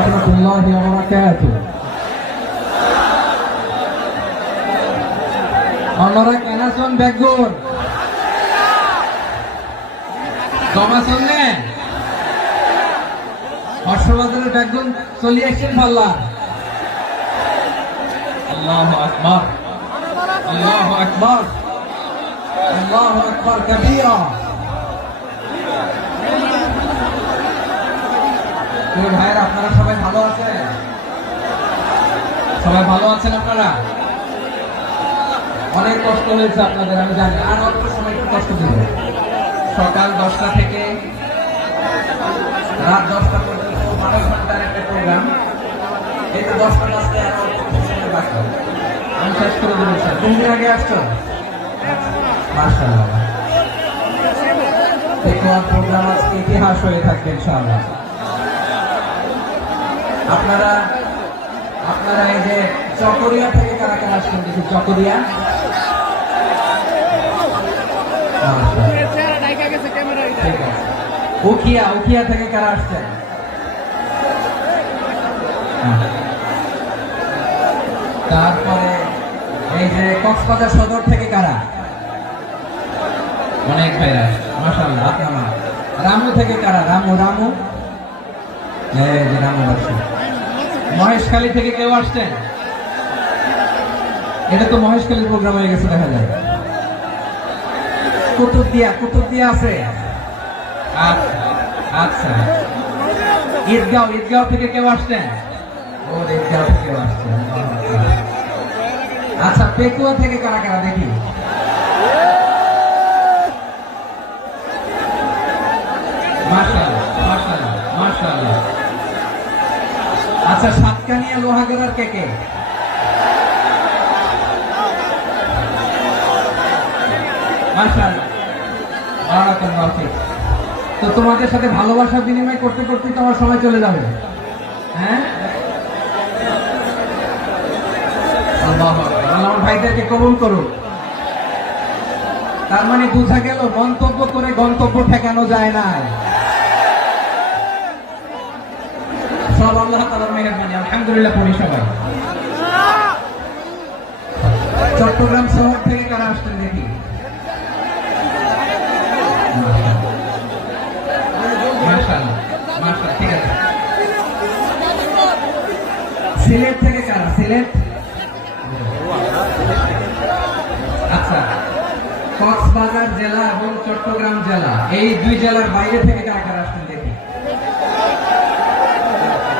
রাহমাতুল্লাহি ওয়া বারাকাতুহু। আপনারা কেন আছেন বেগুন কমাছেন না? হর্ষবাজারের বেগুন চলে আসছেন পাল্লা। আল্লাহু আকবার, আল্লাহু আকবার, আল্লাহু আকবার কাবীরা। ভাইরা আপনারা সবাই ভালো আছেন? সবাই ভালো আছেন? আপনারা অনেক কষ্ট হয়েছে আপনাদের, আমি জানি। আর অল্প সময় একটু কষ্ট দিব। সকাল 10টা থেকে রাত 10টা পর্যন্ত 12 ঘন্টার একটা প্রোগ্রাম। এই তো 10টা বাজতে আর অল্প সময় বাকি, আমি শেষ করে দেবো। স্যার তুমি আগে আসছো? মাশাআল্লাহ, দেখুন প্রোগ্রাম আজকে ইতিহাস হয়ে থাকবে ইনশাআল্লাহ। আপনারা আপনারা এই যে চকরিয়া থেকে কারা কারা আসছেন দেখি? চকরিয়া, উখিয়া, উখিয়া থেকে কারা আসছেন? তারপরে এই যে কক্সবাজার সদর থেকে কারা? অনেক ভাইরা, মাশাআল্লাহ। আপনারা রামু থেকে কারা? রামু, রামু, এই যে রামু আসছে। মহেশখালী থেকে কেউ আসছেন? এটা তো মহেশখালীর প্রোগ্রাম হয়ে গেছে দেখা যায়। কুতুবদিয়া, কুতুবদিয়া আছে? আচ্ছা। ঈদগাঁও, ঈদগাঁও থেকে কেউ আসছেন? ও ঈদগাঁও থেকে কেউ আসছেন। আচ্ছা, পেকুয়া থেকে কারা কারা দেখি? মাশাআল্লাহ, মাশাআল্লাহ, মাশাআল্লাহ। আচ্ছা, সাতকানিয়া লোহাগড়ার কে কে? মাশাআল্লাহ, বারাকাল্লাহু ফিক। তো তোমাদের সাথে ভালোবাসা বিনিময় করতে করতে তোমার সময় চলে যাবে। হ্যাঁ, আল্লাহু আকবার। আল্লাহ ভাইদেরকে কবুল করুন। তার মানে বোঝা গেল মন্তব্য করে গন্তব্য ঠেকানো যায় না। সব আল্লাহ তাআলার মেহেরবানি, আলহামদুলিল্লাহ পড়ি সবাই। চট্টগ্রাম শহর থেকে কারা আসছেন দেখি? মাশাআল্লাহ, মাশাআল্লাহ, ঠিক আছে। সিলেট থেকে কারা? সিলেট, আচ্ছা। কক্সবাজার জেলা এবং চট্টগ্রাম জেলা, এই দুই জেলার বাইরে থেকে কারা কারা আসছেন দেখি?